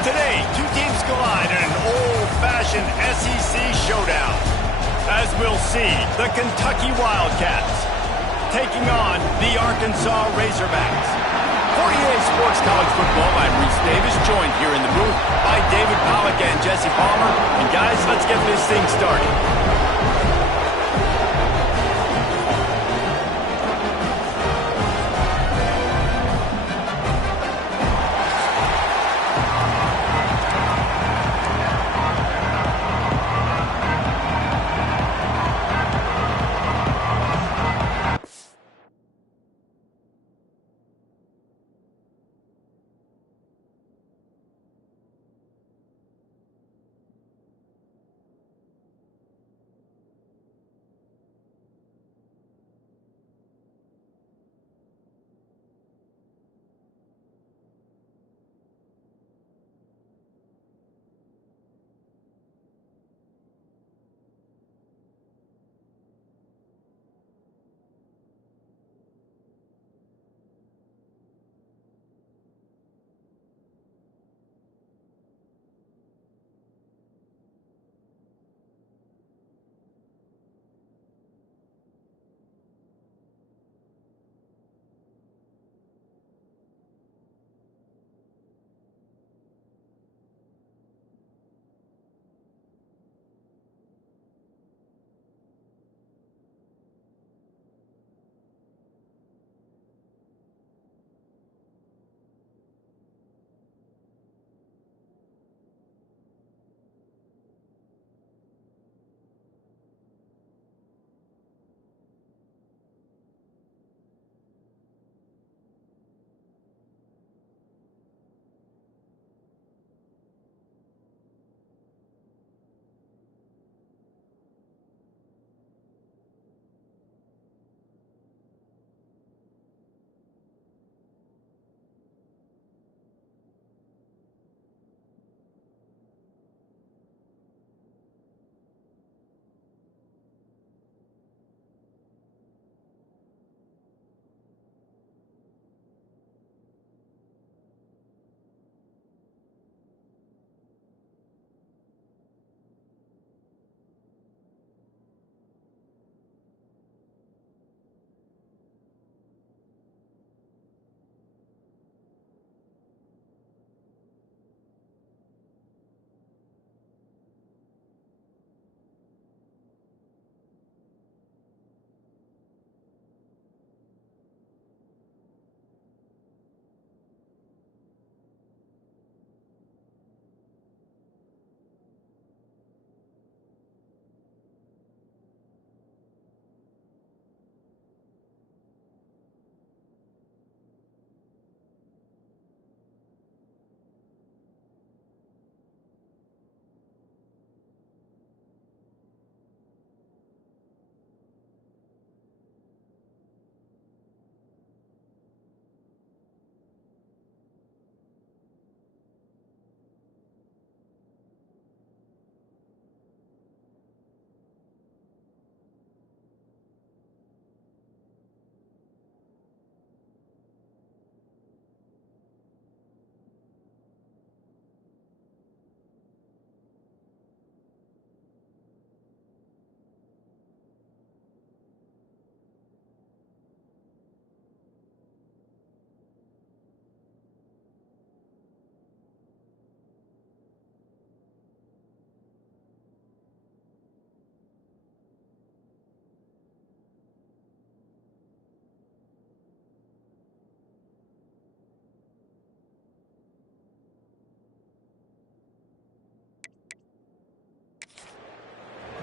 Today, two teams collide in an old-fashioned SEC showdown. As we'll see, the Kentucky Wildcats taking on the Arkansas Razorbacks. For EA Sports College Football, I'm Reese Davis, joined here in the booth by David Pollack and Jesse Palmer. And guys, let's get this thing started.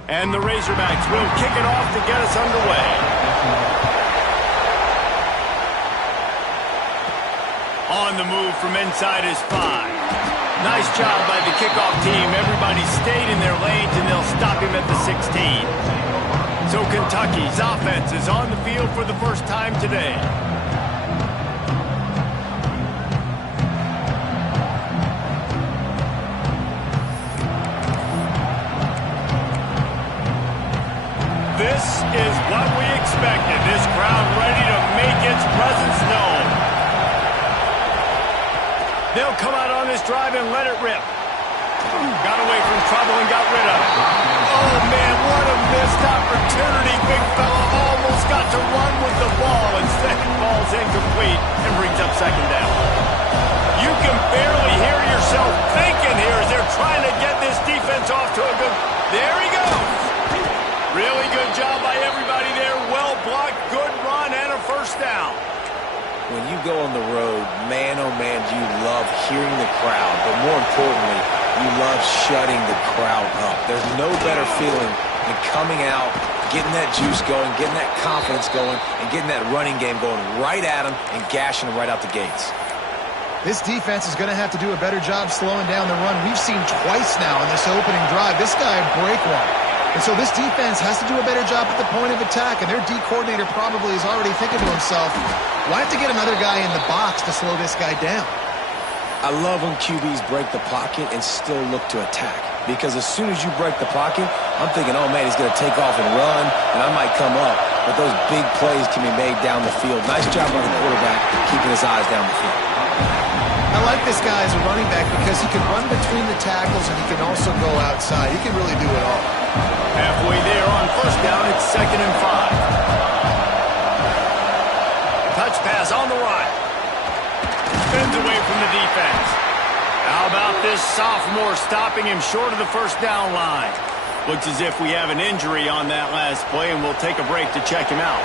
And the Razorbacks will kick it off to get us underway. On the move from inside his 5. Nice job by the kickoff team. Everybody stayed in their lanes, and they'll stop him at the 16. So Kentucky's offense is on the field for the first time today. This is what we expected. This crowd ready to make its presence known. They'll come out on this drive and let it rip. Got away from trouble and got rid of it. Oh, man, what a missed opportunity. Big fella almost got to run with the ball. Instead, it falls incomplete and brings up second down. You can barely hear yourself thinking here as they're trying to get this defense off to a good... There he goes. Really good job by everybody there. Well blocked, good run, and a first down. When you go on the road, man, oh man, do you love hearing the crowd. But more importantly, you love shutting the crowd up. There's no better feeling than coming out, getting that juice going, getting that confidence going, and getting that running game going right at them and gashing them right out the gates. This defense is going to have to do a better job slowing down the run. We've seen twice now in this opening drive. This guy break one. And so this defense has to do a better job at the point of attack, and their D coordinator probably is already thinking to himself, why have to get another guy in the box to slow this guy down? I love when QBs break the pocket and still look to attack. Because as soon as you break the pocket, I'm thinking, oh man, he's going to take off and run, and I might come up. But those big plays can be made down the field. Nice job by the quarterback keeping his eyes down the field. I like this guy as a running back because he can run between the tackles and he can also go outside. He can really do it all. Halfway there on first down, it's 2nd and 5. Touch pass on the right. Spins away from the defense. How about this sophomore stopping him short of the first down line? Looks as if we have an injury on that last play, and we'll take a break to check him out.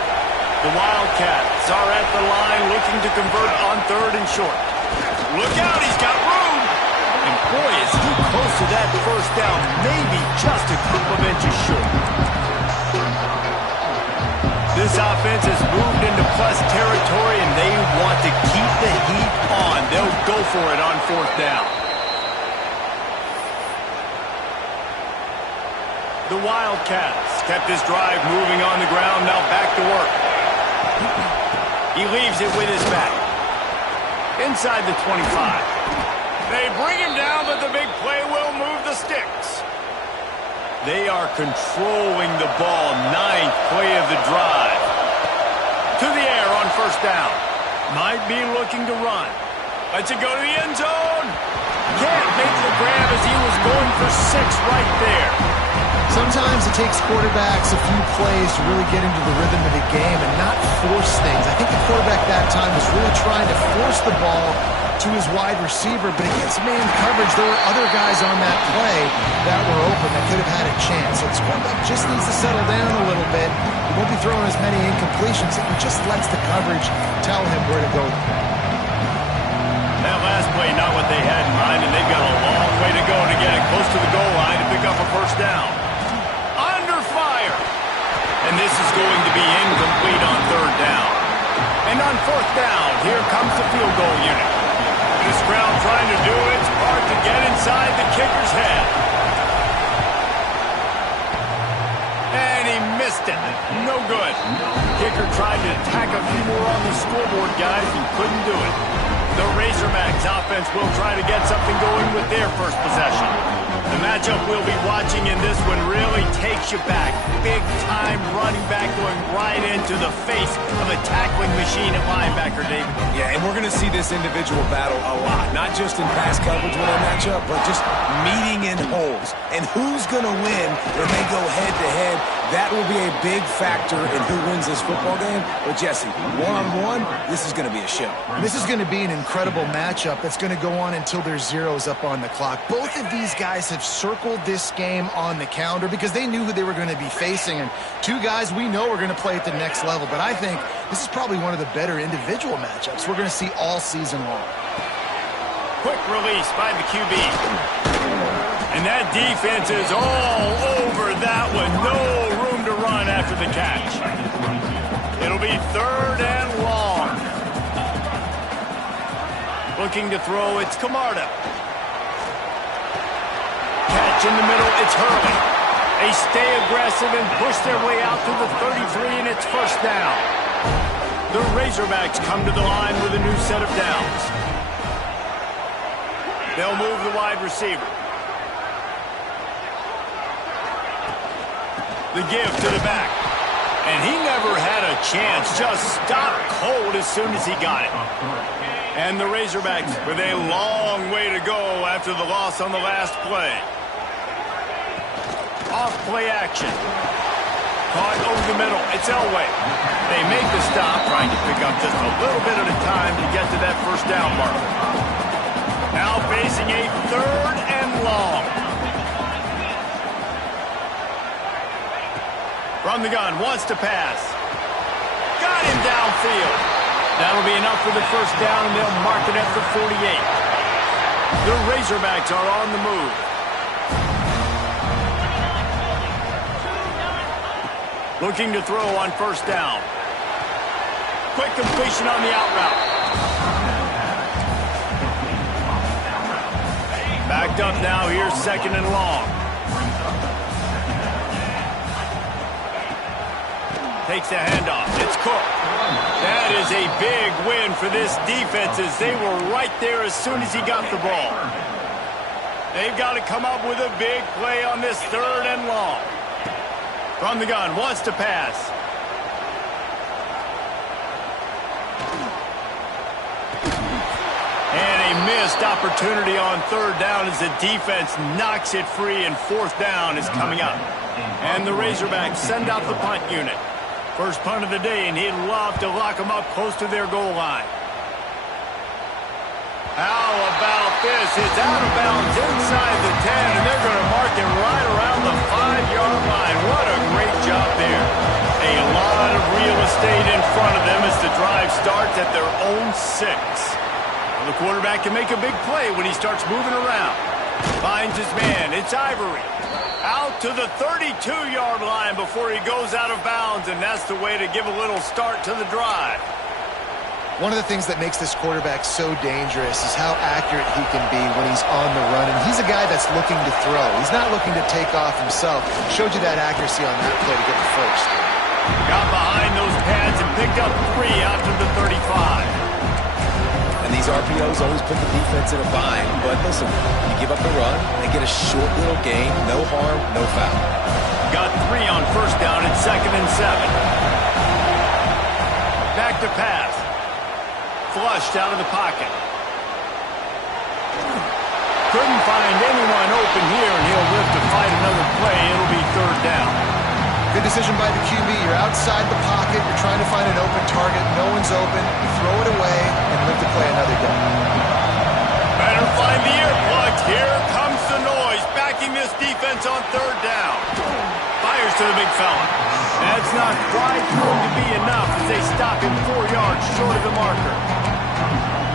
The Wildcats are at the line looking to convert on 3rd and short. Look out, he's got room. And boy, is he close to that first down, maybe just a couple of inches short. This offense has moved into plus territory, and they want to keep the heat on. They'll go for it on 4th down. The Wildcats kept this drive moving on the ground, now back to work. He leaves it with his back. Inside the 25. They bring him down, but the big play will move the sticks. They are controlling the ball. 9th play of the drive. To the air on first down. Might be looking to run. Lets it go to the end zone. Can't make the grab as he was going for 6 right there. Sometimes it takes quarterbacks a few plays to really get into the rhythm of the game and not force things. I think the quarterback that time was really trying to force the ball to his wide receiver, but against man coverage, there were other guys on that play that were open that could have had a chance. So the quarterback just needs to settle down a little bit. He won't be throwing as many incompletions if he just lets the coverage tell him where to go. That last play, not what they had in mind, and they've got a long way to go to get it close to the goal line to pick up a first down. Under fire. And this is going to be incomplete on 3rd down. And on 4th down, here comes the field goal unit. This crowd trying to do its part to get inside the kicker's head. And he missed it. No good. Kicker tried to tack a few more on the scoreboard, guys, and couldn't do it. The Razorbacks offense will try to get something going with their first possession. The matchup we'll be watching in this one really takes you back. Big-time running back going right into the face of a tackling machine at linebacker, David. Yeah, and we're going to see this individual battle a lot. Not just in pass coverage when they match up, but just meeting in holes. And who's going to win when they go head-to-head? That will be a big factor in who wins this football game. But, Jesse, one-on-one, this is going to be a show. This is going to be an incredible matchup that's going to go on until there's zeros up on the clock. Both of these guys have circled this game on the calendar because they knew who they were going to be facing. And 2 guys we know are going to play at the next level. But I think this is probably one of the better individual matchups we're going to see all season long. Quick release by the QB. And that defense is all over that one. No room to run after the catch. It'll be 3rd and long. Looking to throw, it's Camarda. Catch in the middle, it's Hurley. They stay aggressive and push their way out to the 33, and it's first down. The Razorbacks come to the line with a new set of downs. They'll move the wide receiver. The give to the back. And he never had a chance. Just stopped cold as soon as he got it. And the Razorbacks with a long way to go after the loss on the last play. Off play action. Caught over the middle. It's Elway. They make the stop, trying to pick up just a little bit at a time to get to that first down marker. Now facing a 3rd and long. From the gun, wants to pass. Got him downfield. That'll be enough for the first down, and they'll mark it at the 48. The Razorbacks are on the move. Looking to throw on first down. Quick completion on the out route. Backed up now, here's 2nd and long. Takes the handoff. It's Cook. That is a big win for this defense as they were right there as soon as he got the ball. They've got to come up with a big play on this 3rd and long. From the gun, wants to pass. And a missed opportunity on 3rd down as the defense knocks it free, and 4th down is coming up. And the Razorbacks send out the punt unit. First punt of the day, and he'd love to lock them up close to their goal line. How about this? It's out of bounds inside the 10, and they're going to mark it right around the 5-yard line. What a great job there. A lot of real estate in front of them as the drive starts at their own 6. Well, the quarterback can make a big play when he starts moving around. Finds his man. It's Ivory. Out to the 32-yard line before he goes out of bounds, and that's the way to give a little start to the drive. One of the things that makes this quarterback so dangerous is how accurate he can be when he's on the run. And he's a guy that's looking to throw. He's not looking to take off himself. Showed you that accuracy on that play to get the first. Got behind those pads and picked up 3 after the 35. And these RPOs always put the defense in a bind. But listen, you give up the run, they get a short little gain, no harm, no foul. Got 3 on first down and 2nd and 7. Back to pass. Flushed out of the pocket. Couldn't find anyone open here, and he'll live to fight another play. It'll be 3rd down. Good decision by the QB. You're outside the pocket. You're trying to find an open target. No one's open. You throw it away and live to play another down. Better find the earplugs. Here comes the noise. Backing this defense on 3rd down. Fires to the big fella. That's not quite going to be enough as they stop him 4 yards short of the marker.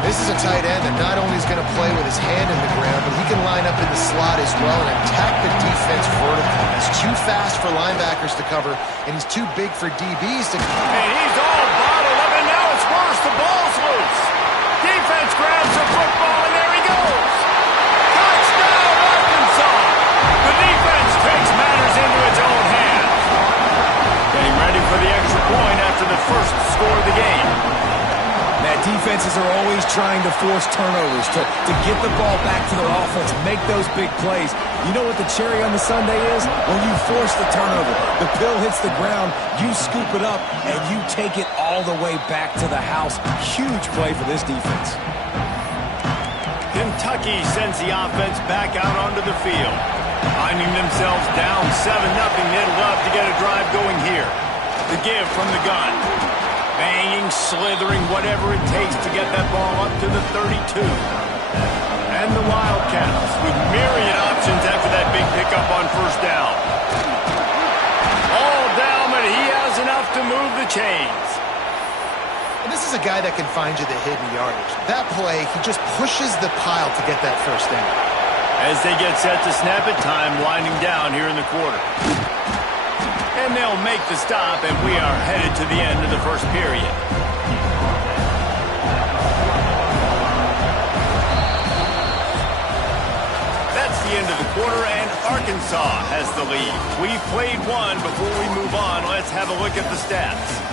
This is a tight end that not only is going to play with his hand in the ground, but he can line up in the slot as well and attack the defense vertically. He's too fast for linebackers to cover, and he's too big for DBs to... And he's all bottled up, and now it's worse. The ball's loose. Defense grabs the football, and there he goes. Touchdown, Arkansas. The defense takes matters into its own hands. Getting ready for the extra point after the first score of the game. That defenses are always trying to force turnovers to get the ball back to their offense, make those big plays. You know what the cherry on the sundae is? When you force the turnover, the pill hits the ground, you scoop it up, and you take it all the way back to the house. Huge play for this defense. Kentucky sends the offense back out onto the field. Finding themselves down 7-0, they'd love to get a drive going here. The give from the gun. Banging, slithering, whatever it takes to get that ball up to the 32. And the Wildcats with myriad options after that big pickup on first down. All down, but he has enough to move the chains. And this is a guy that can find you the hidden yardage. That play, he just pushes the pile to get that first down. As they get set to snap it, time winding down here in the quarter. And they'll make the stop, and we are headed to the end of the first period. That's the end of the quarter, and Arkansas has the lead. We played one. Before we move on, let's have a look at the stats.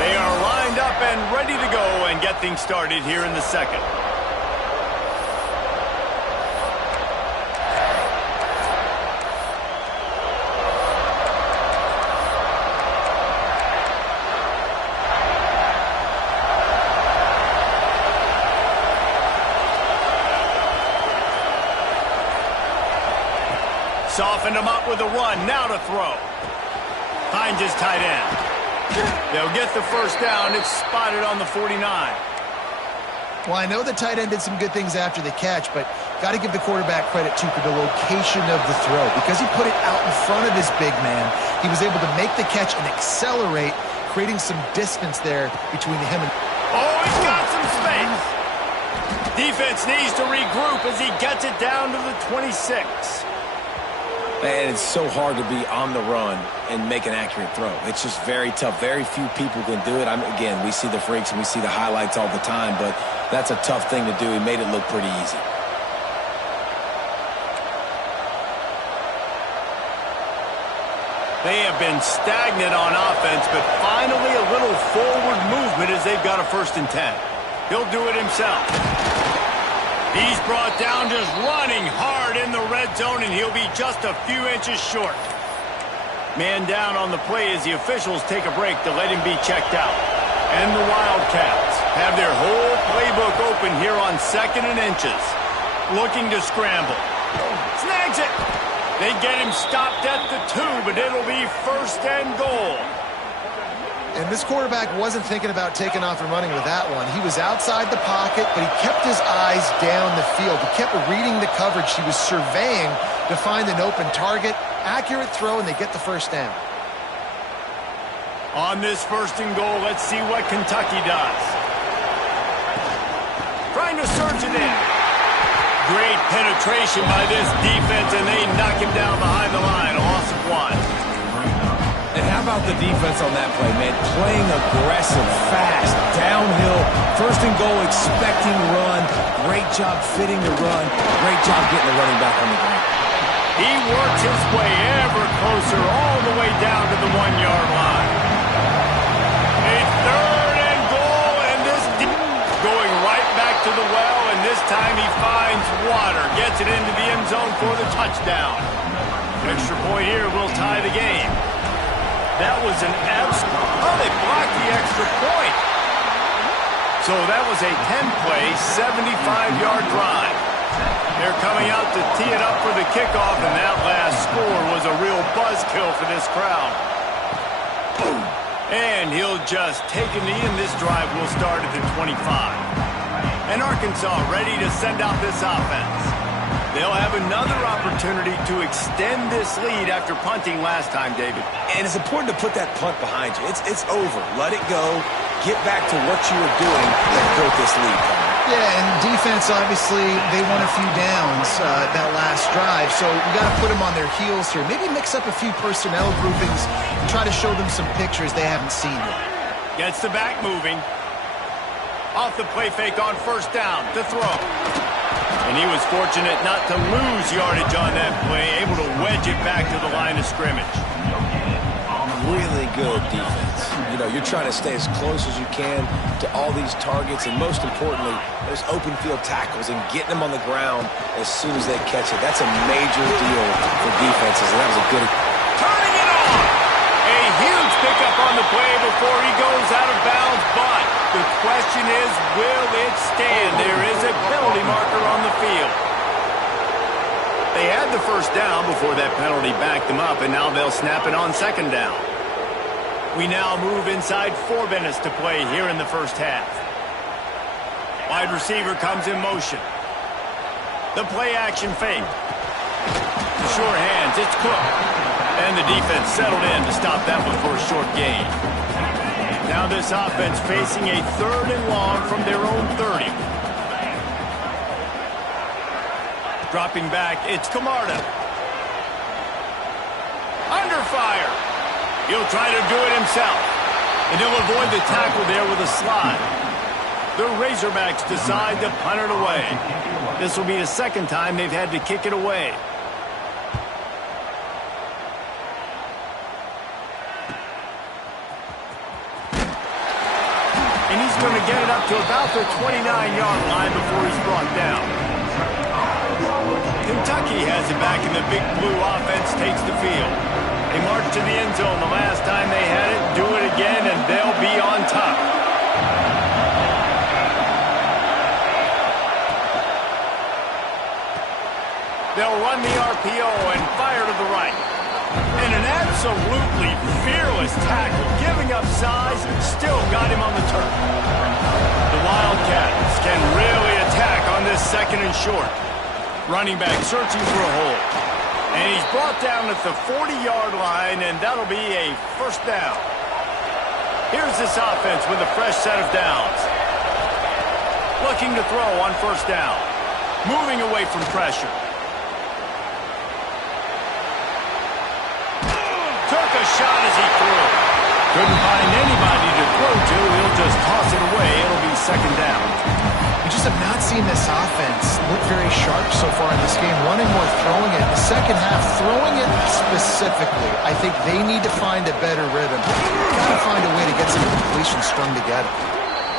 They are lined up and ready to go and get things started here in the second. Softened him up with a run. Now to throw. Finds his tight end. They'll get the first down. It's spotted on the 49. Well, I know the tight end did some good things after the catch, but got to give the quarterback credit, too, for the location of the throw. Because he put it out in front of his big man, he was able to make the catch and accelerate, creating some distance there between him and... Oh, he's got some space. Defense needs to regroup as he gets it down to the 26. And it's so hard to be on the run and make an accurate throw. It's just very tough. Very few people can do it. Again, we see the freaks and we see the highlights all the time, but that's a tough thing to do. He made it look pretty easy. They have been stagnant on offense, but finally a little forward movement as they've got a 1st and 10. He'll do it himself. He's brought down just running hard in the red zone, and he'll be just a few inches short. Man down on the play as the officials take a break to let him be checked out. And the Wildcats have their whole playbook open here on 2nd and inches. Looking to scramble. Snags it. They get him stopped at the 2, but it'll be 1st and goal. And this quarterback wasn't thinking about taking off and running with that one. He was outside the pocket, but he kept his eyes down the field. He kept reading the coverage. He was surveying to find an open target. Accurate throw, and they get the 1st down. On this 1st and goal, let's see what Kentucky does. Trying to surge it in. Great penetration by this defense, and they knock him down behind the line. A loss of 1. And how about the defense on that play, man? Playing aggressive, fast, downhill, 1st and goal, expecting run. Great job fitting the run. Great job getting the running back on the ground. He works his way ever closer all the way down to the 1-yard line. A 3rd and goal, and this going right back to the well, and this time he finds water. Gets it into the end zone for the touchdown. Extra point here will tie the game. That was an absolute... Oh, they blocked the extra point. So that was a 10-play, 75-yard drive. They're coming out to tee it up for the kickoff, and that last score was a real buzzkill for this crowd. Boom. And he'll just take a knee, and this drive will start at the 25. And Arkansas ready to send out this offense. They'll have another opportunity to extend this lead after punting last time, David. And it's important to put that punt behind you. It's over. Let it go. Get back to what you were doing and build this lead. Yeah, and defense, obviously, they won a few downs that last drive, so you got to put them on their heels here. Maybe mix up a few personnel groupings and try to show them some pictures they haven't seen yet. Gets the back moving. Off the play fake on 1st down to throw. And he was fortunate not to lose yardage on that play, able to wedge it back to the line of scrimmage. Really good defense. You know, you're trying to stay as close as you can to all these targets, and most importantly, those open field tackles and getting them on the ground as soon as they catch it. That's a major deal for defenses, and that was a good... Turning it on! A huge pickup on the play before he goes out of bounds, but the question is, will it stand? There is a penalty marker on the field. They had the 1st down before that penalty backed them up, and now they'll snap it on 2nd down. We now move inside 4 minutes to play here in the 1st half. Wide receiver comes in motion. The play action fake. Sure hands, it's Cook. And the defense settled in to stop that one for a short gain. Now this offense facing a 3rd and long from their own 30. Dropping back, it's Camarda. Under fire. He'll try to do it himself. And he'll avoid the tackle there with a slide. The Razorbacks decide to punt it away. This will be the 2nd time they've had to kick it away. And he's going to get it up to about the 29-yard line before he's brought down. Kentucky has it back, and the Big Blue offense takes the field. They march to the end zone the last time they had it, do it again, and they'll be on top. They'll run the RPO and fire to the right. And an absolutely fearless tackle, giving up size, still got him on the turf. The Wildcats can really attack on this 2nd and short. Running back searching for a hole. And he's brought down at the 40-yard line, and that'll be a first down. Here's this offense with a fresh set of downs. Looking to throw on first down. Moving away from pressure. Took a shot as he threw. Couldn't find anybody to throw to. He'll just toss it away. It'll be 2nd down. We just have not seen this offense look very sharp so far in this game. Running more, throwing it. The second half, throwing it specifically. I think they need to find a better rhythm. Got to find a way to get some completions strung together.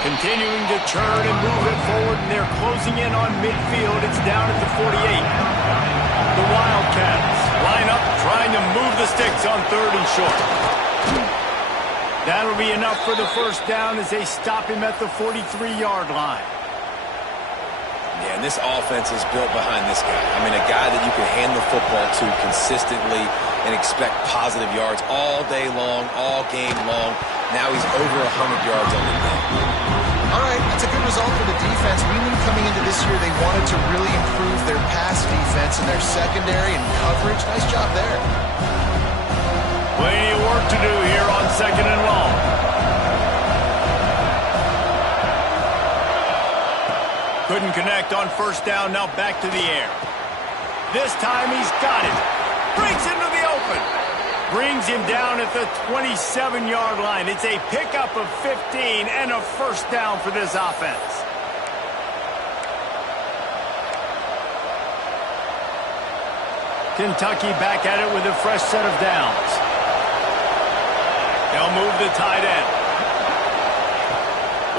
Continuing to turn and move it forward, and they're closing in on midfield. It's down at the 48. The Wildcats line up, trying to move the sticks on 3rd and short. That'll be enough for the first down as they stop him at the 43-yard line. Yeah, and this offense is built behind this guy. I mean, a guy that you can hand the football to consistently and expect positive yards all day long, all game long. Now he's over 100 yards on the day. All right, that's a good result for the defense. We knew coming into this year they wanted to really improve their pass defense and their secondary and coverage. Nice job there. Plenty of work to do here on 2nd and long. Couldn't connect on first down, now back to the air. This time he's got it. Breaks into the open. Brings him down at the 27-yard line. It's a pickup of 15 and a first down for this offense. Kentucky back at it with a fresh set of downs. They'll move the tight end.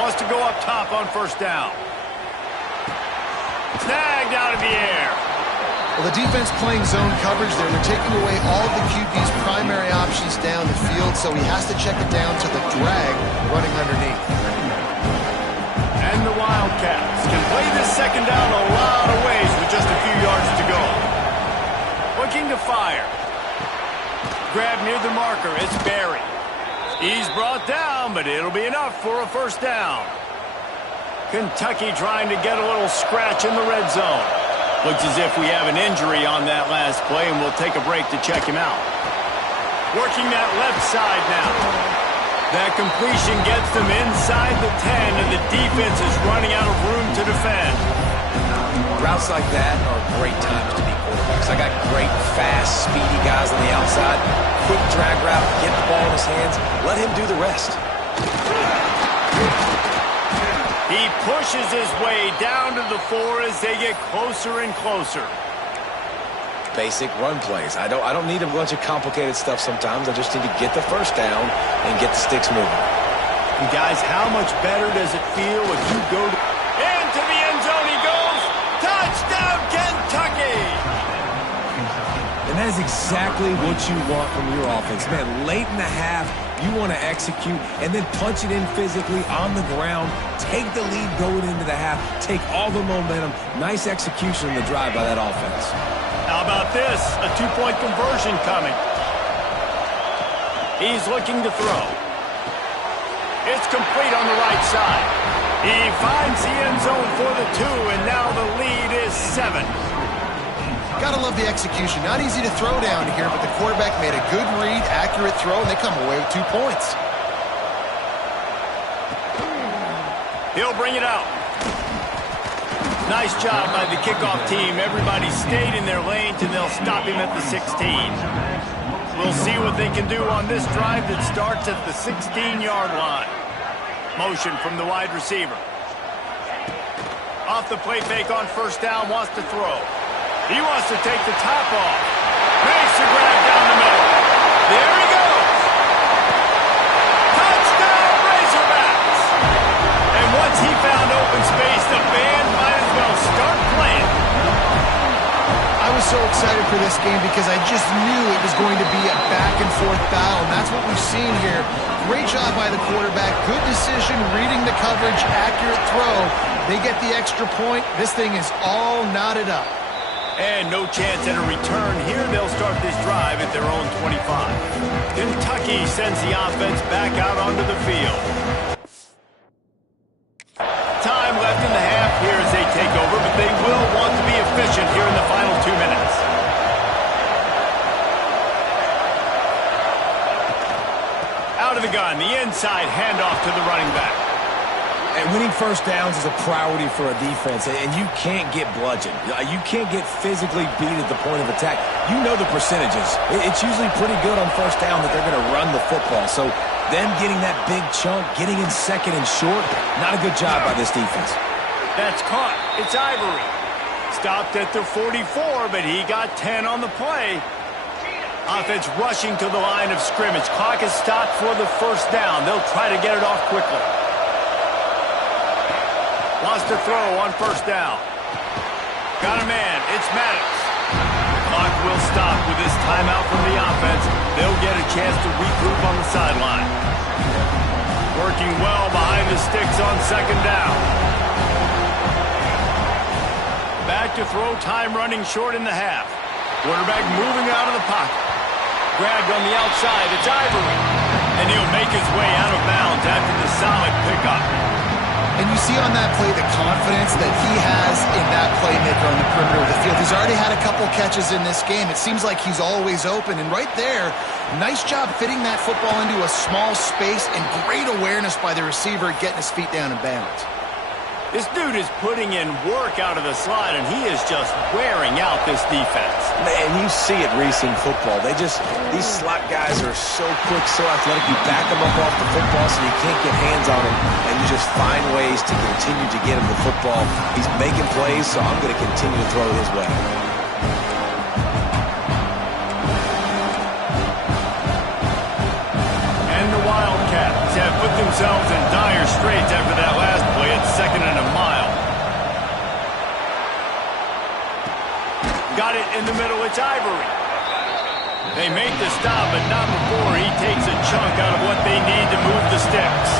Wants to go up top on first down. Snagged out of the air. Well, the defense playing zone coverage there. They're taking away all of the QB's primary options down the field, so he has to check it down to the drag running underneath. And the Wildcats can play this 2nd down a lot of ways with just a few yards to go. Looking to fire. Grab near the marker. It's Barry. He's brought down, but it'll be enough for a first down. Kentucky trying to get a little scratch in the red zone. Looks as if we have an injury on that last play, and we'll take a break to check him out. Working that left side now. That completion gets them inside the 10, and the defense is running out of room to defend. Routes like that are great times to be quarterbacks. I got great, fast, speedy guys on the outside. Quick drag route, get the ball in his hands, let him do the rest. He pushes his way down to the 4 as they get closer and closer. Basic run plays. I don't need a bunch of complicated stuff sometimes. I just need to get the first down and get the sticks moving. And guys, how much better does it feel if you go into the end zone he goes? Touchdown, Kentucky! And that is exactly what you want from your offense. Man, late in the half, you want to execute and then punch it in physically on the ground. Take the lead going into the half. Take all the momentum. Nice execution in the drive by that offense. How about this? A 2-point conversion coming. He's looking to throw. It's complete on the right side. He finds the end zone for the 2, and now the lead is 7. Gotta love the execution. Not easy to throw down here, but the quarterback made a good read, accurate throw, and they come away with 2 points. He'll bring it out. Nice job by the kickoff team. Everybody stayed in their lanes, and they'll stop him at the 16. We'll see what they can do on this drive that starts at the 16-yard line. Motion from the wide receiver. Off the play fake on first down, wants to throw. He wants to take the top off. Makes the grab down the middle. There he goes. Touchdown, Razorbacks. And once he found open space, the band might as well start playing. I was so excited for this game because I just knew it was going to be a back-and-forth battle, and that's what we've seen here. Great job by the quarterback. Good decision, reading the coverage, accurate throw. They get the extra point. This thing is all knotted up. And no chance at a return here. They'll start this drive at their own 25. Kentucky sends the offense back out onto the field. Time left in the half here as they take over, but they will want to be efficient here in the final 2 minutes. Out of the gun, the inside handoff to the running back. And winning first downs is a priority for a defense, and you can't get bludgeoned. You can't get physically beat at the point of attack. You know the percentages. It's usually pretty good on first down that they're going to run the football. So them getting that big chunk, getting in second and short, not a good job by this defense. That's caught. It's Ivory. Stopped at the 44, but he got 10 on the play. Offense rushing to the line of scrimmage. Clock is stopped for the first down. They'll try to get it off quickly. Wants to throw on first down. Got a man. It's Maddox. The clock will stop with this timeout from the offense. They'll get a chance to regroup on the sideline. Working well behind the sticks on second down. Back to throw, time running short in the half. Quarterback moving out of the pocket. Grabbed on the outside. It's Ivory. And he'll make his way out of bounds after the solid pickup. And you see on that play the confidence that he has in that playmaker on the perimeter of the field. He's already had a couple catches in this game. It seems like he's always open. And right there, nice job fitting that football into a small space and great awareness by the receiver getting his feet down in bounds. This dude is putting in work out of the slot, and he is just wearing out this defense. And you see it, Reese, in football. These slot guys are so quick, so athletic. You back them up off the football so you can't get hands on him, and you just find ways to continue to get him the football. He's making plays, so I'm going to continue to throw it his way. And the Wildcats have put themselves in dire straits after that last play at 2nd and a mile. Got it in the middle. It's Ivory. They make the stop, but not before he takes a chunk out of what they need to move the sticks.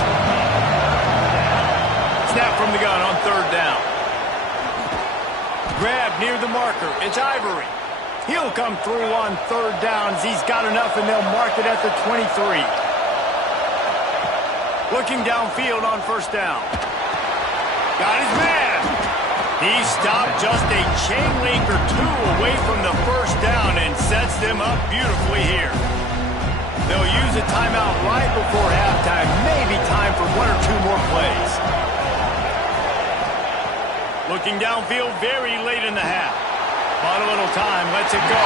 Snap from the gun on third down. Grab near the marker. It's Ivory. He'll come through on third downs. He's got enough, and they'll mark it at the 23. Looking downfield on first down. Got his man. He stopped just a chain link or two away from the first down and sets them up beautifully here. They'll use a timeout right before halftime. Maybe time for one or two more plays. Looking downfield very late in the half. Bought a little time, lets it go.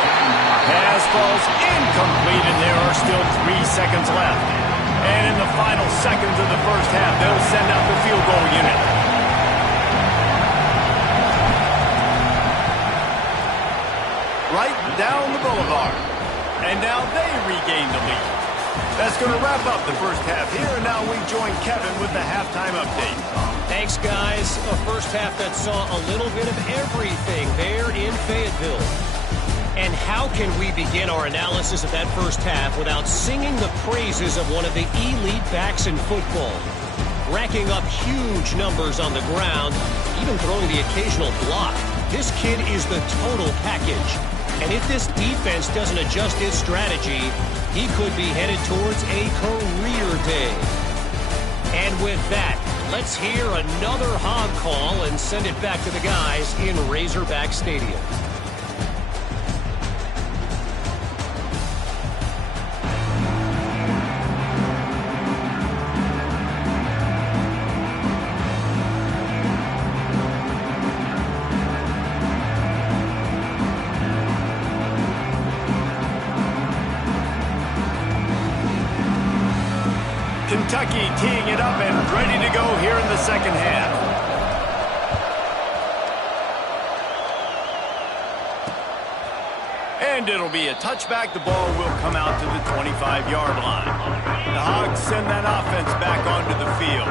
Pass falls incomplete, and there are still 3 seconds left. And in the final seconds of the first half, they'll send out the field goal unit. Right down the boulevard. And now they regain the lead. That's going to wrap up the first half here, and now we join Kevin with the halftime update. Thanks, guys. A first half that saw a little bit of everything there in Fayetteville. And how can we begin our analysis of that first half without singing the praises of one of the elite backs in football? Racking up huge numbers on the ground, even throwing the occasional block. This kid is the total package. And if this defense doesn't adjust its strategy, he could be headed towards a career day. And with that, let's hear another hog call and send it back to the guys in Razorback Stadium. Kentucky teeing it up and ready to go here in the second half. And it'll be a touchback. The ball will come out to the 25-yard line. The Hogs send that offense back onto the field.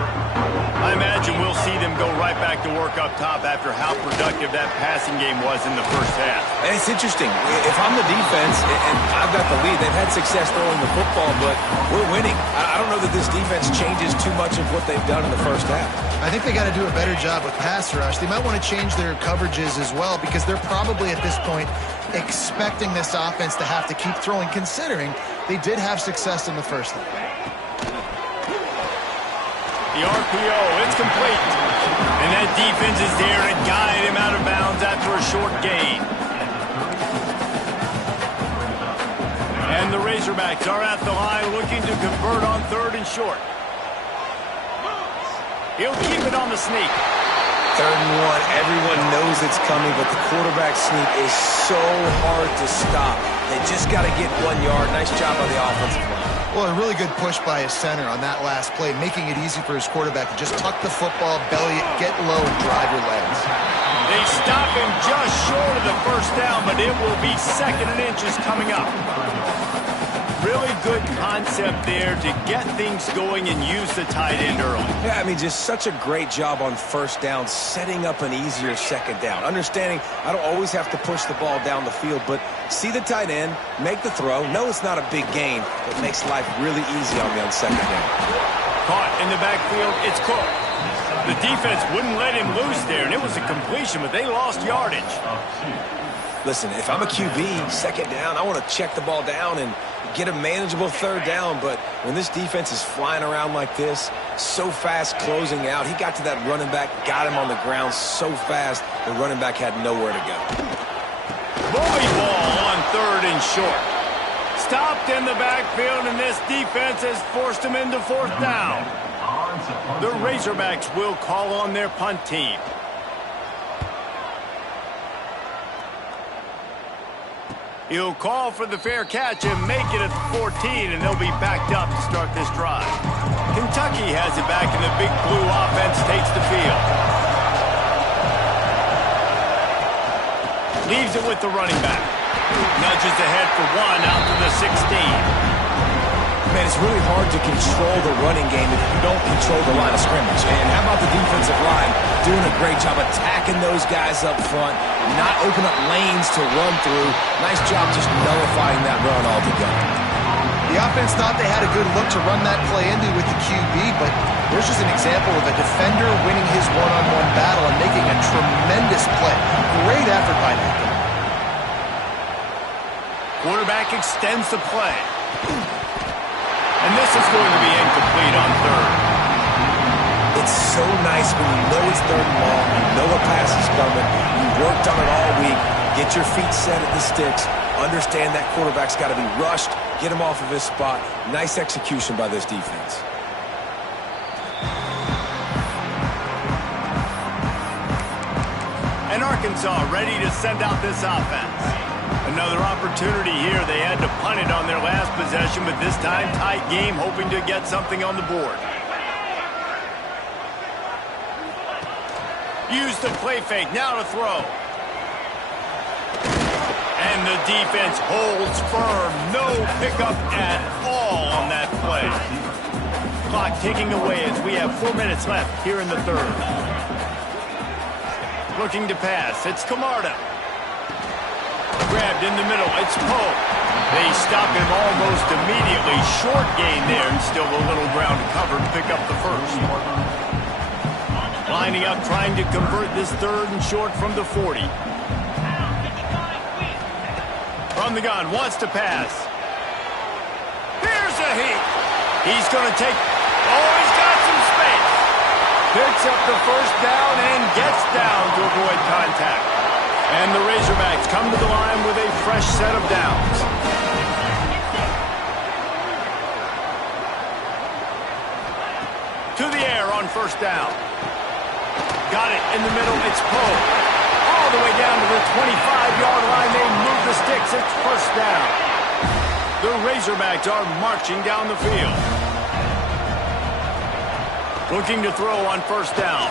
I imagine we'll see them go right back to work up top after how productive that passing game was in the first half. And it's interesting. If I'm the defense and I've got the lead, they've had success throwing the football, but we're winning. I don't know that this defense changes too much of what they've done in the first half. I think they got to do a better job with pass rush. They might want to change their coverages as well because they're probably at this point expecting this offense to have to keep throwing, considering they did have success in the first half. The RPO, it's complete. And that defense is there to guide him out of bounds after a short gain. And the Razorbacks are at the line looking to convert on 3rd and short. He'll keep it on the sneak. 3rd and 1. Everyone knows it's coming, but the quarterback sneak is so hard to stop. They just got to get 1 yard. Nice job on the offensive line. Well, a really good push by his center on that last play, making it easy for his quarterback to just tuck the football, belly it, get low, and drive your legs. They stop him just short of the first down, but it will be 2nd and inches coming up. Really good concept there to get things going and use the tight end early. Yeah, I mean, just such a great job on 1st down, setting up an easier 2nd down. Understanding I don't always have to push the ball down the field, but see the tight end, make the throw. No, it's not a big gain. It makes life really easy on me on 2nd down. Caught in the backfield, it's Cook. The defense wouldn't let him loose there, and it was a completion, but they lost yardage. Listen, if I'm a QB, 2nd down, I want to check the ball down and get a manageable 3rd down, but when this defense is flying around like this, so fast closing out, he got to that running back, got him on the ground so fast, the running back had nowhere to go. Bully ball on 3rd and short. Stopped in the backfield, and this defense has forced him into 4th down. The Razorbacks will call on their punt team. He'll call for the fair catch and make it at the 14, and they'll be backed up to start this drive. Kentucky has it back, and the Big Blue offense takes the field. Leaves it with the running back. Nudges ahead for 1 out to the 16. Man, it's really hard to control the running game if you don't control the line of scrimmage. And how about the defensive line doing a great job attacking those guys up front, not open up lanes to run through. Nice job just nullifying that run altogether. The offense thought they had a good look to run that play into with the QB, but there's just an example of a defender winning his one-on-one battle and making a tremendous play. Great effort by that guy. Quarterback extends the play. And this is going to be incomplete on 3rd. It's so nice when you know it's 3rd and long, you know a pass is coming, you worked on it all week, get your feet set at the sticks, understand that quarterback's got to be rushed, get him off of his spot. Nice execution by this defense. And Arkansas ready to send out this offense. Another opportunity here. They had to punt it on their last possession, but this time tight game, hoping to get something on the board. Use the play fake, now to throw. And the defense holds firm. No pickup at all on that play. Clock ticking away as we have 4 minutes left here in the 3rd. Looking to pass, it's Camarda. Grabbed in the middle, it's Poe. They stop him almost immediately. Short gain there, and still a little ground to cover to pick up the 1st. Lining up, trying to convert this 3rd and short from the 40. From the gun, wants to pass. Here's a heat. He's going to take... Oh, he's got some space. Picks up the 1st down and gets down to avoid contact. And the Razorbacks come to the line with a fresh set of downs. To the air on 1st down. Got it in the middle, it's Poe. All the way down to the 25-yard line, they move the sticks, it's 1st down. The Razorbacks are marching down the field. Looking to throw on 1st down.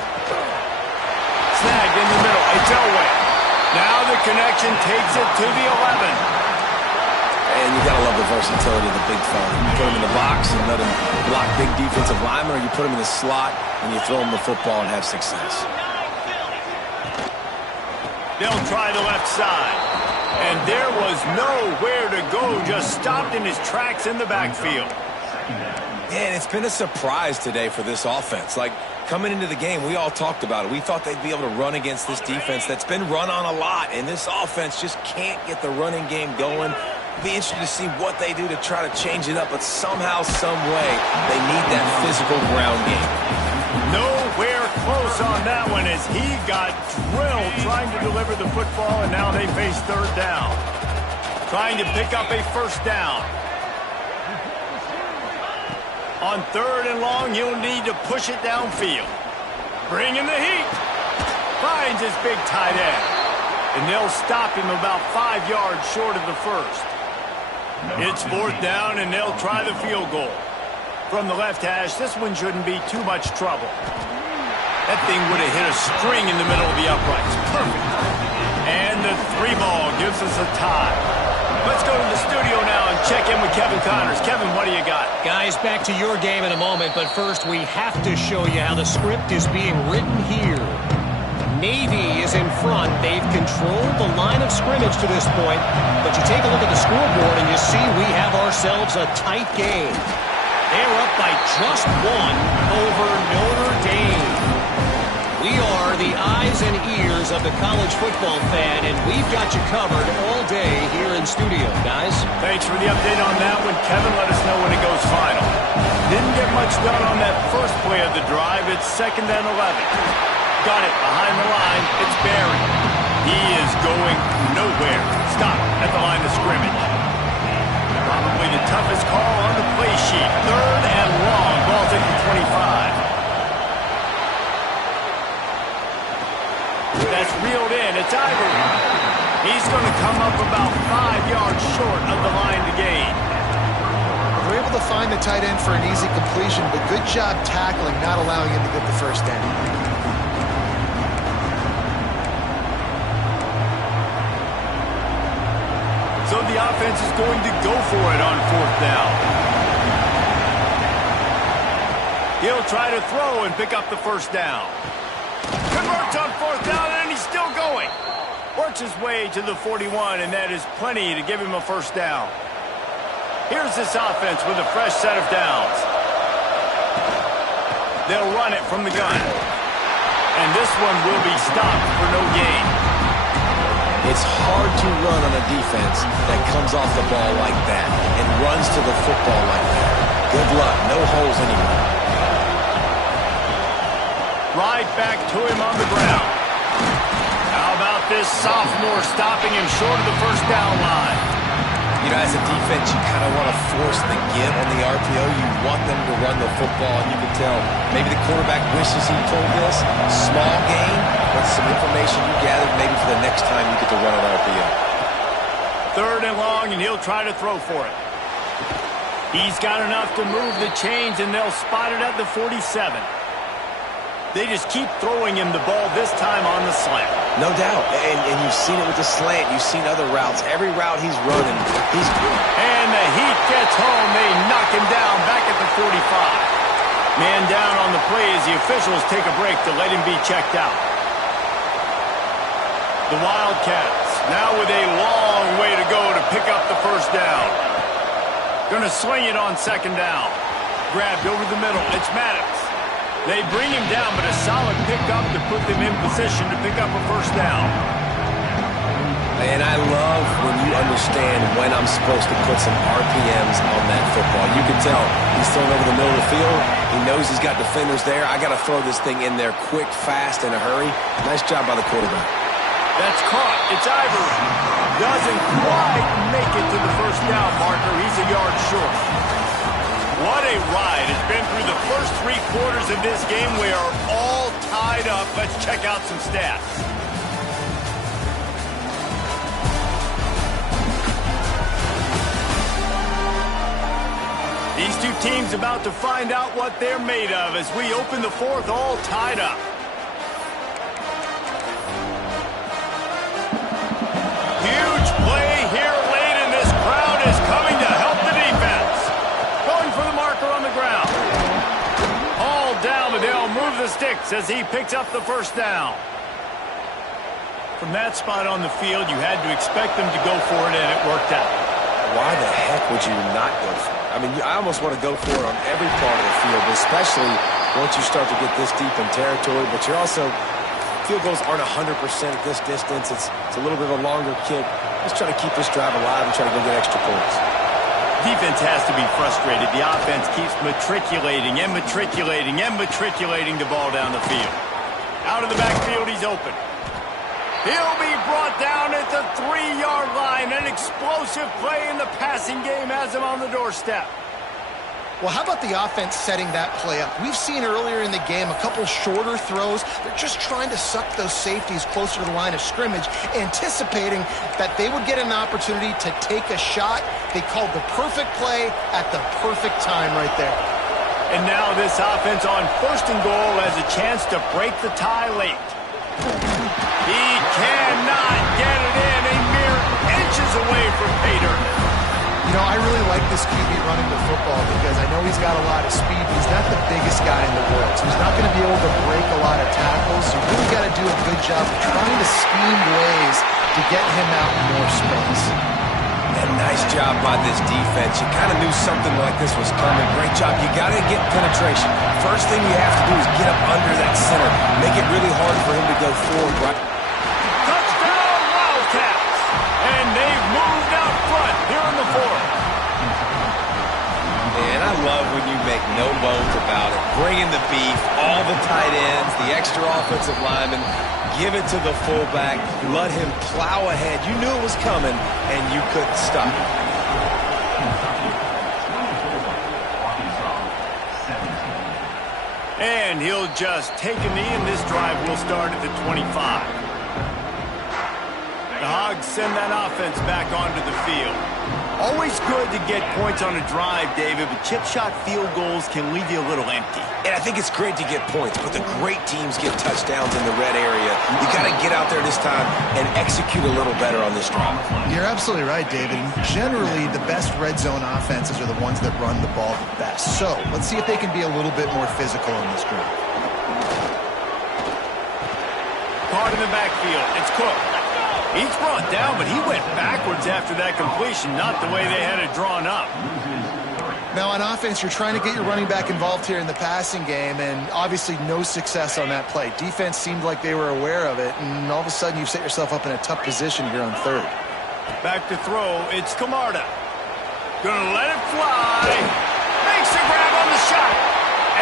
Snagged in the middle, it's Elway. Now the connection takes it to the 11. And you got to love the versatility of the big fella. You put him in the box and let him block big defensive linemen, or you put him in the slot and you throw him the football and have success. They'll try the left side. And there was nowhere to go, just stopped in his tracks in the backfield. And it's been a surprise today for this offense. Like, coming into the game, we all talked about it. We thought they'd be able to run against this defense that's been run on a lot, and this offense just can't get the running game going. Be interested to see what they do to try to change it up, but somehow, some way, they need that physical ground game. Nowhere close on that one as he got drilled trying to deliver the football, and now they face third down. Trying to pick up a first down. On third and long, he'll need to push it downfield. Bringing the heat. Finds his big tight end. And they'll stop him about 5 yards short of the first. It's fourth down, and they'll try the field goal. From the left hash, this one shouldn't be too much trouble. That thing would have hit a string in the middle of the uprights. Perfect. And the 3-ball gives us a tie. Let's go to the studio now and check in with Kevin Connors. Kevin, what do you got? Guys, back to your game in a moment, but first we have to show you how the script is being written here. Navy is in front. They've controlled the line of scrimmage to this point, but you take a look at the scoreboard and you see we have ourselves a tight game. They're up by just one over Notre Dame. We are the eyes and ears of the college football fan, and we've got you covered all day here in studio, guys. Thanks for the update on that one. Kevin, let us know when it goes final. Didn't get much done on that first play of the drive. It's 2nd and 11. Got it behind the line. It's Barry. He is going nowhere. Stop at the line of scrimmage. Probably the toughest call on the play sheet. 3rd and long. Ball's at the 25. That's reeled in. It's Ivory. He's going to come up about 5 yards short of the line to gain. We're able to find the tight end for an easy completion, but good job tackling, not allowing him to get the first down. So the offense is going to go for it on 4th down. He'll try to throw and pick up the first down. Converts on 4th down, and he's still going. Works his way to the 41, and that is plenty to give him a first down. Here's this offense with a fresh set of downs. They'll run it from the gun. And this one will be stopped for no gain. It's hard to run on a defense that comes off the ball like that and runs to the football like that. Good luck. No holes anywhere. Right back to him on the ground. How about this sophomore stopping him short of the first down line? You know, as a defense, you kind of want to force the give on the RPO. You want them to run the football, and you can tell maybe the quarterback wishes he pulled this. Small gain, but some information you gathered maybe for the next time you get to run an RPO. 3rd and long, and he'll try to throw for it. He's got enough to move the chains, and they'll spot it at the 47. They just keep throwing him the ball, this time on the slant. No doubt, and you've seen it with the slant. You've seen other routes. Every route he's running, he's good. And the heat gets home. They knock him down back at the 45. Man down on the play as the officials take a break to let him be checked out. The Wildcats now with a long way to go to pick up the first down. Gonna swing it on 2nd down. Grabbed over the middle. It's Maddox. They bring him down, but a solid pickup to put them in position to pick up a first down. And I love when you understand when I'm supposed to put some RPMs on that football. You can tell he's thrown over the middle of the field. He knows he's got defenders there. I got to throw this thing in there quick, fast, in a hurry. Nice job by the quarterback. That's caught. It's Ivory. Doesn't quite make it to the first down marker. He's a yard short. What a ride. It's been through the first 3 quarters of this game. We are all tied up. Let's check out some stats. These two teams about to find out what they're made of as we open the 4th all tied up. Huge play here late, and this crowd is coming sticks as he picks up the first down. From that spot on the field, you had to expect them to go for it, and it worked out. Why the heck would you not go for it? I mean, I almost want to go for it on every part of the field, especially once you start to get this deep in territory. But you're also, field goals aren't 100% at this distance. It's a little bit of a longer kick. Just try to keep this drive alive and try to go get extra points. Defense has to be frustrated. The offense keeps matriculating and matriculating and matriculating the ball down the field. Out of the backfield, he's open. He'll be brought down at the 3-yard line. An explosive play in the passing game has him on the doorstep. Well, how about the offense setting that play up? We've seen earlier in the game a couple shorter throws. They're just trying to suck those safeties closer to the line of scrimmage, anticipating that they would get an opportunity to take a shot. They called the perfect play at the perfect time right there. And now this offense on 1st and goal has a chance to break the tie late. He cannot get it in, a mere inches away from Pater. You know, I really like this QB running the football because I know he's got a lot of speed, but he's not the biggest guy in the world. So he's not going to be able to break a lot of tackles. So you really got to do a good job of trying to scheme ways to get him out in more space. And nice job by this defense. You kind of knew something like this was coming. Great job. You got to get penetration. First thing you have to do is get up under that center. Make it really hard for him to go forward. Right? Touchdown, Wildcats! And they've moved out front here in the 4th. And I love when you make no bones about it. Bring in the beef, all the tight ends, the extra offensive linemen. Give it to the fullback. Let him plow ahead. You knew it was coming, and you couldn't stop it. And he'll just take a knee, and this drive will start at the 25. The Hogs send that offense back onto the field. Always good to get points on a drive, David, but chip shot field goals can leave you a little empty. And I think it's great to get points, but the great teams get touchdowns in the red area. You got to get out there this time and execute a little better on this drive. You're absolutely right, David. Generally, the best red zone offenses are the ones that run the ball the best. So let's see if they can be a little bit more physical in this drive. Caught in the backfield. It's Cook. He's brought down, but he went backwards after that completion, not the way they had it drawn up. Now, on offense, you're trying to get your running back involved here in the passing game, and obviously no success on that play. Defense seemed like they were aware of it, and all of a sudden you've set yourself up in a tough position here on 3rd. Back to throw, it's Camarda. Gonna let it fly. Makes the grab on the shot.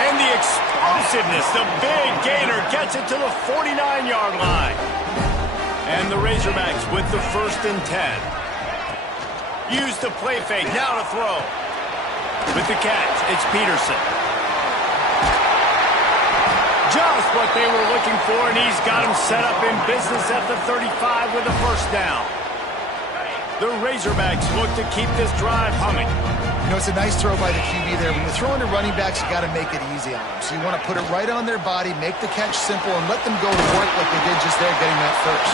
And the explosiveness, the big gainer gets it to the 49-yard line. And the Razorbacks with the 1st and 10. Use the play fake, now to throw. With the catch, it's Peterson. Just what they were looking for, and he's got him set up in business at the 35 with a 1st down. The Razorbacks look to keep this drive humming. You know, it's a nice throw by the QB there. When you're throwing to running backs, you got to make it easy on them. So you want to put it right on their body, make the catch simple, and let them go to work like they did just there, getting that 1st.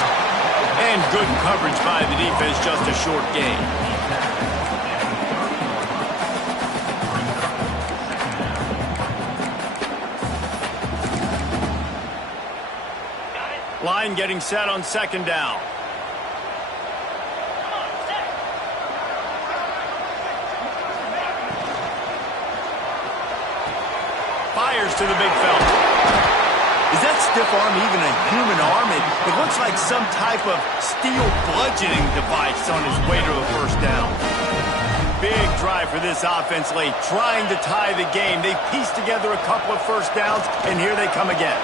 And good coverage by the defense, just a short gain. Line getting set on 2nd down. Fires to the big fella. Is that stiff arm even a human arm? It looks like some type of steel bludgeoning device on his way to a 1st down. Big drive for this offense late, trying to tie the game. They pieced together a couple of 1st downs, and here they come again.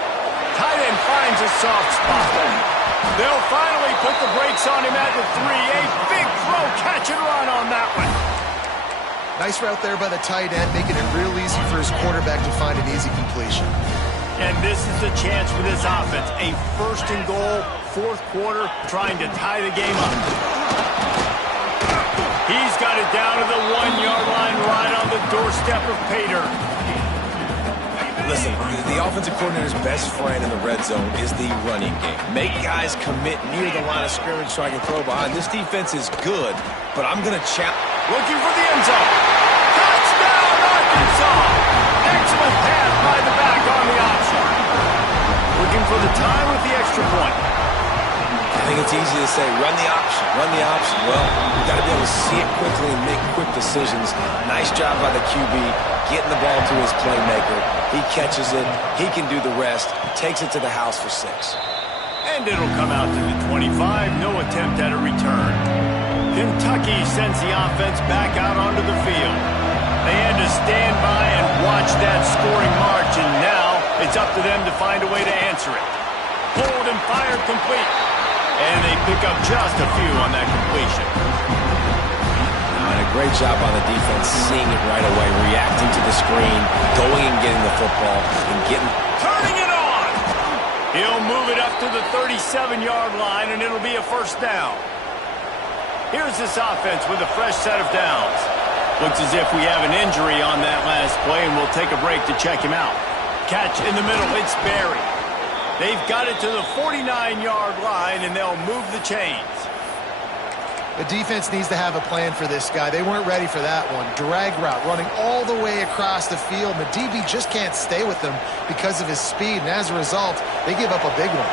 Tight end finds a soft spot. They'll finally put the brakes on him at the 3. A big throw, catch and run on that one. Nice route there by the tight end, making it real easy for his quarterback to find an easy completion. And this is the chance for this offense. A 1st and goal, 4th quarter, trying to tie the game up. He's got it down to the 1-yard line, right on the doorstep of Pater. Listen, the offensive coordinator's best friend in the red zone is the running game. Make guys commit near the line of scrimmage so I can throw behind. This defense is good, but I'm going to challenge. Looking for the end zone. Touchdown, Arkansas! Excellent pass by the back on the option. for the tie with the extra point. I think it's easy to say, run the option, run the option. Well, you've got to be able to see it quickly and make quick decisions. Nice job by the QB, getting the ball to his playmaker. He catches it, he can do the rest, takes it to the house for 6. And it'll come out to the 25, no attempt at a return. Kentucky sends the offense back out onto the field. They had to stand by and watch that scoring march, and now it's up to them to find a way to answer it. Pulled and fired complete. And they pick up just a few on that completion. And a great job on the defense, seeing it right away, reacting to the screen, going and getting the football, and getting... Turning it on! He'll move it up to the 37-yard line, and it'll be a first down. Here's this offense with a fresh set of downs. Looks as if we have an injury on that last play, and we'll take a break to check him out. Catch in the middle, it's Berry. They've got it to the 49-yard line, and they'll move the chains. The defense needs to have a plan for this guy. They weren't ready for that one. Drag route, running all the way across the field. The DB just can't stay with them because of his speed, and as a result, they give up a big one.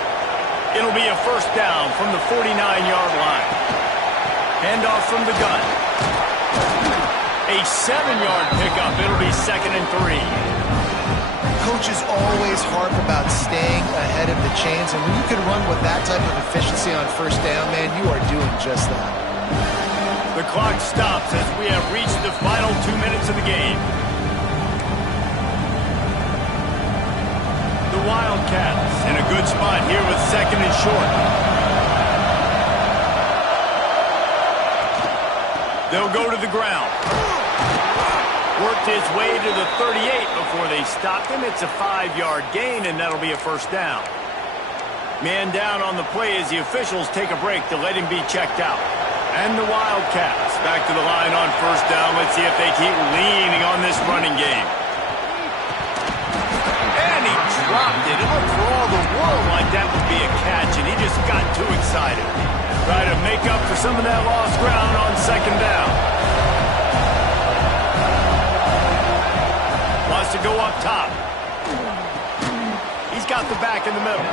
It'll be a first down from the 49-yard line. Handoff from the gun. A 7-yard pickup. It'll be 2nd and 3. Coaches always harp about staying ahead of the chains, and when you can run with that type of efficiency on first down, man, you are doing just that. The clock stops as we have reached the final 2 minutes of the game. The Wildcats in a good spot here with 2nd and short. They'll go to the ground. Worked his way to the 38 before they stopped him. It's a 5-yard gain, and that'll be a first down. Man down on the play as the officials take a break to let him be checked out. And the Wildcats back to the line on first down. Let's see if they keep leaning on this running game. And he dropped it. It looked for all the world like that would be a catch, and he just got too excited. Try to make up for some of that lost ground on 2nd down. Wants to go up top. He's got the back in the middle.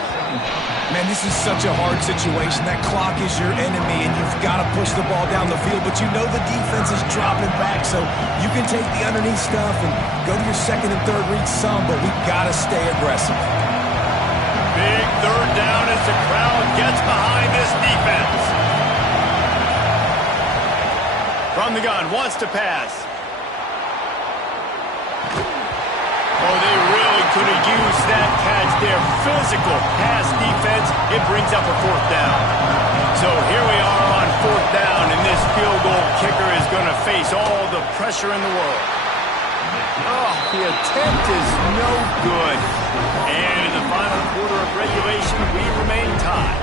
Man, this is such a hard situation. That clock is your enemy, and you've got to push the ball down the field, but you know the defense is dropping back, so you can take the underneath stuff and go to your 2nd and 3rd read some, but we've got to stay aggressive. Big 3rd down as the crowd gets behind this defense. From the gun, wants to pass. Oh, they really could have used that catch there. Physical pass defense. It brings up a 4th down. So here we are on 4th down, and this field goal kicker is going to face all the pressure in the world. Oh, the attempt is no good. And in the final quarter of regulation, we remain tied.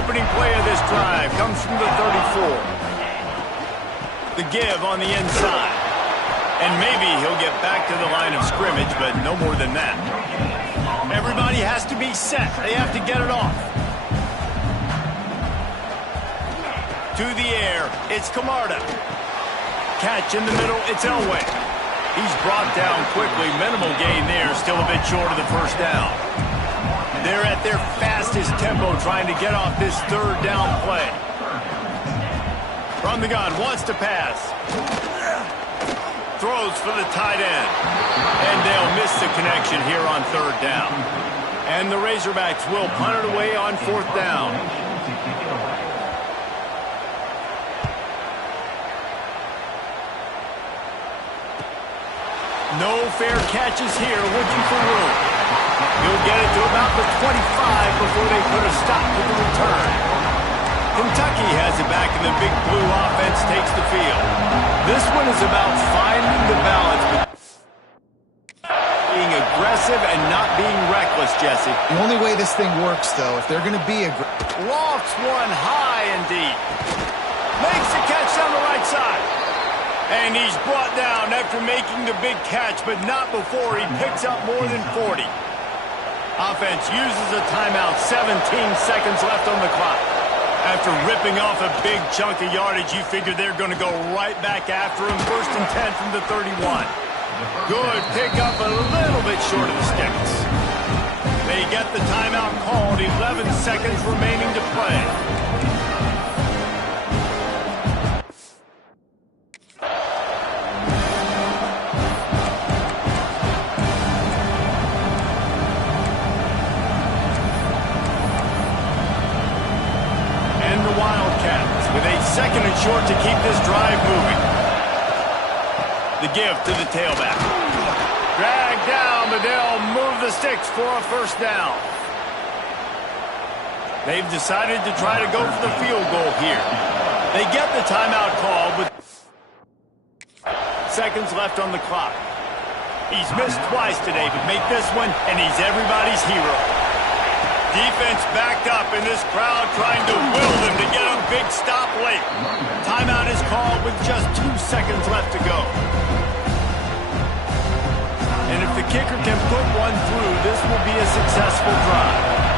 Opening play of this drive comes from the 34. The give on the inside. And maybe he'll get back to the line of scrimmage, but no more than that. Everybody has to be set. They have to get it off. To the air, it's Camarda. Catch in the middle, it's Elway. He's brought down quickly. Minimal gain there, still a bit short of the first down. They're at their fastest tempo trying to get off this 3rd down play. From the gun, wants to pass. Throws for the tight end. And they'll miss the connection here on 3rd down. And the Razorbacks will punt it away on 4th down. No fair catches here, looking for room. He'll get it to about the 25 before they put a stop to the return. Kentucky has it back, and the Big Blue offense takes the field. This one is about finding the balance between being aggressive and not being reckless, Jesse. The only way this thing works, though, if they're going to be aggressive. Lofts one high and deep. Makes the catch down the right side. And he's brought down after making the big catch, but not before he picks up more than 40. Offense uses a timeout, 17 seconds left on the clock. After ripping off a big chunk of yardage, you figure they're going to go right back after him. 1st and 10 from the 31. Good pickup, a little bit short of the sticks. They get the timeout called, 11 seconds remaining to play. Wildcats with a second and short to keep this drive moving. The give to the tailback. Drag down, but they'll move the sticks for a first down. They've decided to try to go for the field goal here. They get the timeout call with seconds left on the clock. He's missed twice today, but make this one, and he's everybody's hero. Defense backed up, and this crowd trying to will them to get a big stop late. Timeout is called with just 2 seconds left to go. And if the kicker can put one through, this will be a successful drive.